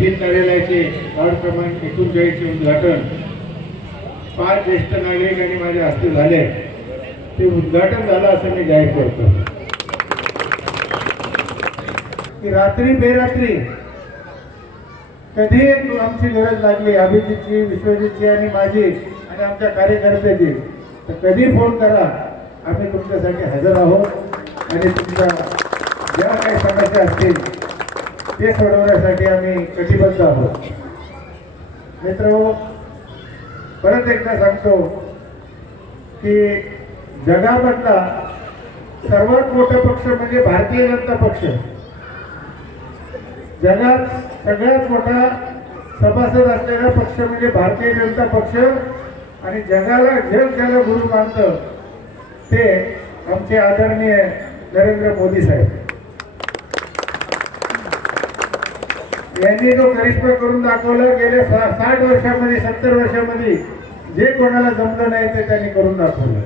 तीन कार्यालयाचे वार्ड क्रमांक एकोणचाळीसचे उद्घाटन. पाच ज्येष्ठ नागरिक आणि माझ्या हस्ते झाले. ते उद्घाटन झालं असं मी जाहीर करतो. की रात्री बेरात्री कधी आमची गरज लागली अभिजितची विश्वजितची आणि माझी आणि आमच्या कार्यकर्त्याची तर कधी फोन करा. आम्ही तुमच्यासाठी हजर आहोत आणि तुमच्या ज्या काही समस्या असतील ते सोडवण्यासाठी आम्ही कटिबद्ध आहोत. मित्र परत एकदा सांगतो की जगामधला सर्वात मोठा पक्ष म्हणजे भारतीय जनता पक्ष. जगात सगळ्यात मोठा सभासद असलेला पक्ष म्हणजे भारतीय जनता पक्ष आणि जगाला जग ज्याला गुरु मानतं ते आमचे आदरणीय नरेंद्र मोदी साहेब. यांनी जो करिश्मा करून दाखवला गेल्या साठ वर्षामध्ये सत्तर वर्षामध्ये जे कोणाला जमलं नाही ते त्यांनी करून दाखवलं.